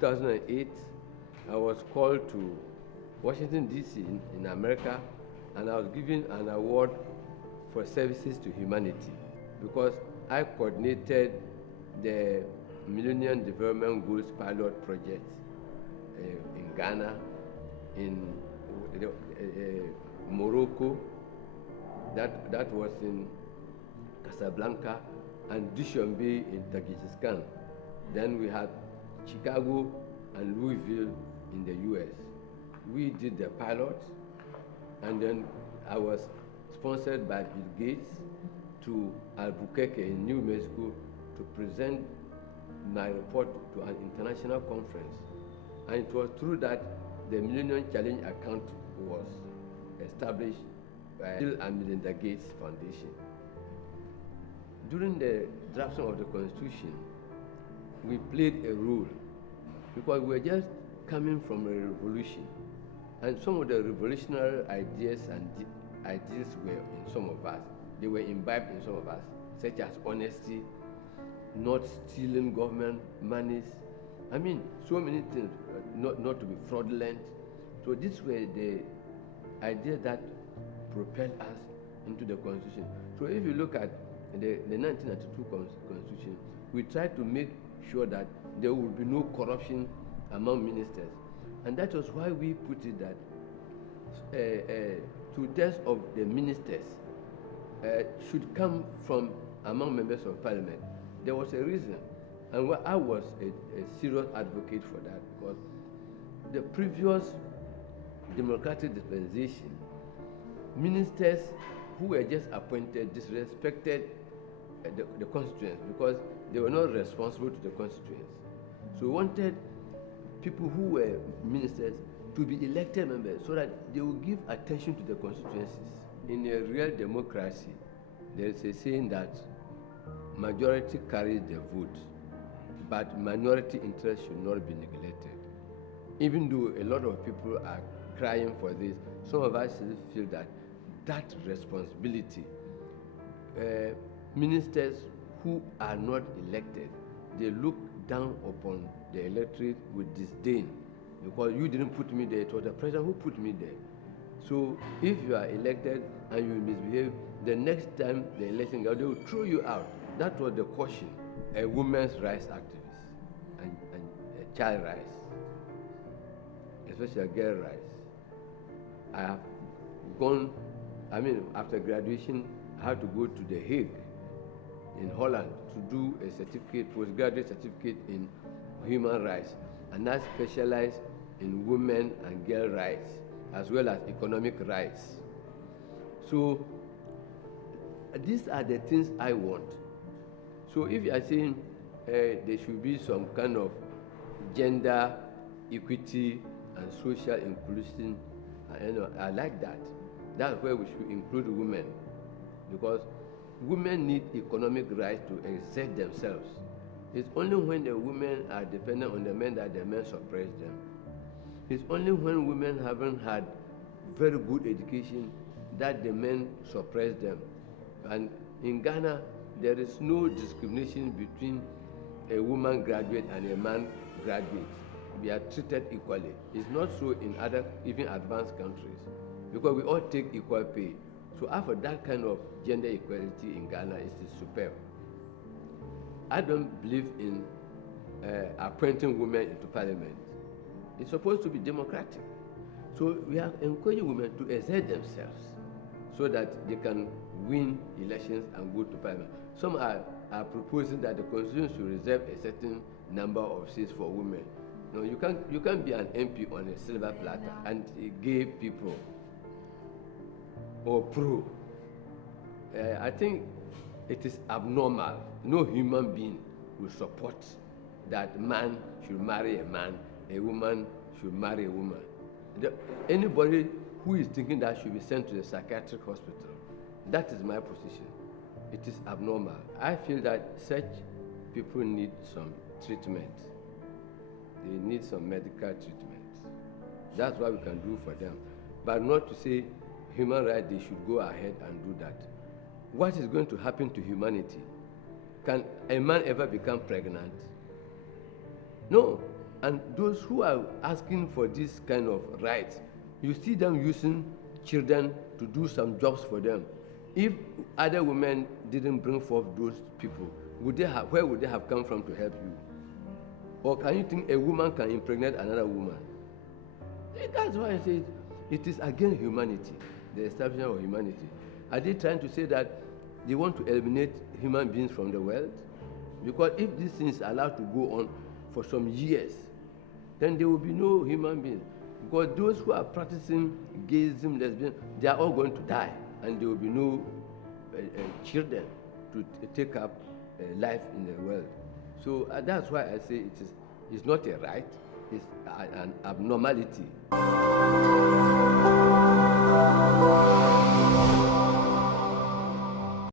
2008, I was called to Washington, D.C. in America, and I was given an award for services to humanity because I coordinated the Millennium Development Goals pilot project in Ghana, in Morocco, that was in Casablanca, and Dushanbe in Tajikistan. Then we had Chicago and Louisville in the US. We did the pilot, and then I was sponsored by Bill Gates to Albuquerque in New Mexico to present my report to an international conference. And it was through that the Millennium Challenge account was established by Bill and Melinda Gates Foundation. During the drafting of the Constitution, we played a role because we were just coming from a revolution, and some of the revolutionary ideas and ideas were in some of us. They were imbibed in some of us, such as honesty, not stealing government monies. I mean, so many things, not to be fraudulent. So these were the ideas that propelled us into the Constitution. So if you look at the 1992 Constitution, we tried to make sure that there would be no corruption among ministers. And that was why we put it that two-thirds of the ministers should come from among members of parliament. There was a reason, and I was a serious advocate for that, because the previous democratic dispensation, ministers who were just appointed disrespected the constituents because they were not responsible to the constituents. So we wanted people who were ministers to be elected members so that they will give attention to the constituencies. In a real democracy, there is a saying that majority carries the vote, but minority interest should not be neglected. Even though a lot of people are crying for this, some of us feel that responsibility, ministers who are not elected, they look down upon the electorate with disdain because you didn't put me there, it was the president who put me there. So if you are elected and you misbehave, the next time the election goes, they will throw you out. That was the caution. A women's rights activist and a child rights, especially girl rights. I have gone, after graduation, I had to go to The Hague in Holland to do a certificate, postgraduate certificate in human rights, and I specialize in women and girl rights as well as economic rights. So these are the things I want. So if you are saying there should be some kind of gender equity and social inclusion, I like that. That's where we should include women, because women need economic rights to exert themselves. It's only when the women are dependent on the men that the men suppress them. It's only when women haven't had very good education that the men suppress them. And in Ghana, there is no discrimination between a woman graduate and a man graduate. We are treated equally. It's not so in other, even advanced countries, because we all take equal pay. So after that kind of gender equality in Ghana is superb. I don't believe in appointing women into parliament. It's supposed to be democratic. So we are encouraging women to exert themselves so that they can win elections and go to parliament. Some are proposing that the constitution should reserve a certain number of seats for women. No, you can't be an MP on a silver platter and gay people or pro. I think it is abnormal. No human being will support that man should marry a man, a woman should marry a woman. Anybody who is thinking that should be sent to the psychiatric hospital. That is my position. It is abnormal. I feel that such people need some treatment. They need some medical treatment. That's what we can do for them. But not to say human rights, they should go ahead and do that. What is going to happen to humanity? Can a man ever become pregnant? No. And those who are asking for this kind of rights, you see them using children to do some jobs for them. If other women didn't bring forth those people, where would they have come from to help you? Or can you think a woman can impregnate another woman? That's why I say it is against humanity, the establishment of humanity. Are they trying to say that they want to eliminate human beings from the world? Because if these things are allowed to go on for some years, then there will be no human beings. Because those who are practicing gayism, lesbianism, they are all going to die, and there will be no children to take up life in the world. So that's why I say it's not a right, it's an abnormality.